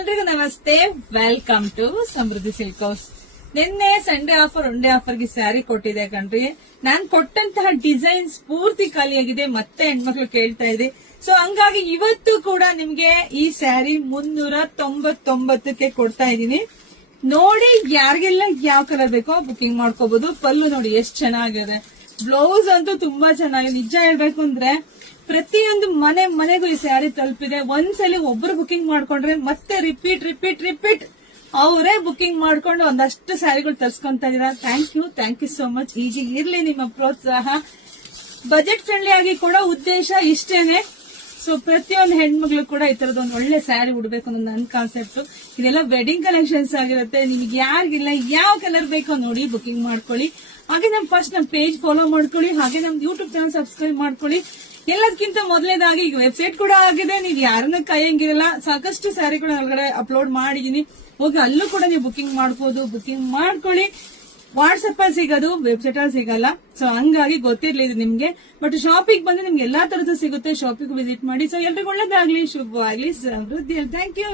ಎಲ್ರಿಗೂ ನಮಸ್ತೆ, welcome to Samruddhi silk house. ನಿನ್ನೆ ಸಂಡೇ ಆಫರ್ ಒನ್ ಆಫರ್ಗೆ ಸ್ಯಾರಿ ಕೊಟ್ಟಿದೆ ಕಣ್ರಿ. ನಾನ್ ಕೊಟ್ಟಂತಹ ಡಿಸೈನ್ಸ್ ಪೂರ್ತಿ ಖಾಲಿಯಾಗಿದೆ, ಮತ್ತೆ ಹೆಣ್ಮಕ್ಳು ಕೇಳ್ತಾ ಇದೆ. ಸೊ ಹಂಗಾಗಿ ಇವತ್ತು ಕೂಡ ನಿಮ್ಗೆ ಈ ಸ್ಯಾರಿ 399ಕ್ಕೆ ಕೊಡ್ತಾ ಇದೀನಿ. ನೋಡಿ, ಯಾರಿಗೆಲ್ಲ ಯಾವ ಕಲರ್ ಬೇಕೋ ಬುಕಿಂಗ್ ಮಾಡ್ಕೋಬಹುದು. ಪಲ್ಲು ನೋಡಿ ಎಷ್ಟು ಚೆನ್ನಾಗಿದೆ, ಬ್ಲೌಸ್ ಅಂತೂ ತುಂಬಾ ಚೆನ್ನಾಗಿದೆ. ನಿಜ ಹೇಳ್ಬೇಕು ಅಂದ್ರೆ ಪ್ರತಿಯೊಂದು ಮನೆಗೂ ಈ ಸ್ಯಾರಿ ತಲುಪಿದೆ. ಒಂದ್ಸಲಿ ಒಬ್ರು ಬುಕಿಂಗ್ ಮಾಡ್ಕೊಂಡ್ರೆ ಮತ್ತೆ ರಿಪೀಟ್ ಅವರೇ ಬುಕಿಂಗ್ ಮಾಡ್ಕೊಂಡು ಒಂದಷ್ಟು ಸ್ಯಾರಿಗಳು ತರ್ಸ್ಕೊಂತ ಇದೀರಾ. Thank you so much. ಈಗ ಇರ್ಲಿ ನಿಮ್ಮ ಪ್ರೋತ್ಸಾಹ. ಬಜೆಟ್ ಫ್ರೆಂಡ್ಲಿ ಆಗಿ ಕೂಡ ಉದ್ದೇಶ ಇಷ್ಟೇನೆ. ಸೊ ಪ್ರತಿಯೊಂದು ಹೆಣ್ಮಕ್ಳು ಕೂಡ ಈ ತರದ ಒಂದು ಒಳ್ಳೆ ಸ್ಯಾರಿ ಉಡ್ಬೇಕು ಅನ್ನೋದು ನನ್ನ ಕಾನ್ಸೆಪ್ಟ್. ಇದೆಲ್ಲ ವೆಡ್ಡಿಂಗ್ ಕಲೆಕ್ಷನ್ಸ್ ಆಗಿರುತ್ತೆ. ನಿಮ್ಗೆ ಯಾರಿಗಿಲ್ಲ ಯಾವ ಕಲರ್ ಬೇಕೋ ನೋಡಿ ಬುಕಿಂಗ್ ಮಾಡ್ಕೊಳ್ಳಿ. ಹಾಗೆ ನಮ್ಮ ಪೇಜ್ ಫಾಲೋ ಮಾಡ್ಕೊಳ್ಳಿ. ಹಾಗೆ ನಮ್ದು ಯೂಟ್ಯೂಬ್ ಚಾನಲ್ ಸಬ್ಸ್ಕ್ರೈಬ್ ಮಾಡ್ಕೊಳ್ಳಿ. ಎಲ್ಲದಕ್ಕಿಂತ ಮೊದಲನೇದಾಗಿ ಈಗ ವೆಬ್ಸೈಟ್ ಕೂಡ ಆಗಿದೆ. ನೀವು ಯಾರನ್ನ ಕಾಯಂಗಿರಲ್ಲ, ಸಾಕಷ್ಟು ಸ್ಯಾರಿಗಳು ಒಳಗಡೆ ಅಪ್ಲೋಡ್ ಮಾಡಿದೀನಿ. ಹೋಗಿ ಅಲ್ಲೂ ಕೂಡ ನೀವು ಬುಕಿಂಗ್ ಮಾಡಬಹುದು. ಬುಕಿಂಗ್ ಮಾಡ್ಕೊಳ್ಳಿ. ವಾಟ್ಸ್ಆಪ್ ಅಲ್ಲಿ ಸಿಗೋದು, ವೆಬ್ಸೈಟ್ ಅಲ್ಲಿ ಸಿಗಲ್ಲ. ಸೊ ಹಂಗಾಗಿ ಗೊತ್ತಿರ್ಲಿ ಇದು ನಿಮ್ಗೆ. ಬಟ್ ಶಾಪಿಂಗ್ ಬಂದ್ರೆ ನಿಮ್ಗೆ ಎಲ್ಲಾ ತರದ್ದು ಸಿಗುತ್ತೆ. ಶಾಪಿಂಗ್ ವಿಸಿಟ್ ಮಾಡಿ. ಸೊ ಎಲ್ರಿಗೂ ಒಳ್ಳೇದಾಗ್ಲಿ, ಶುಭವಾಗ್ಲಿ, ಸಮೃದ್ಧಿ. Thank you.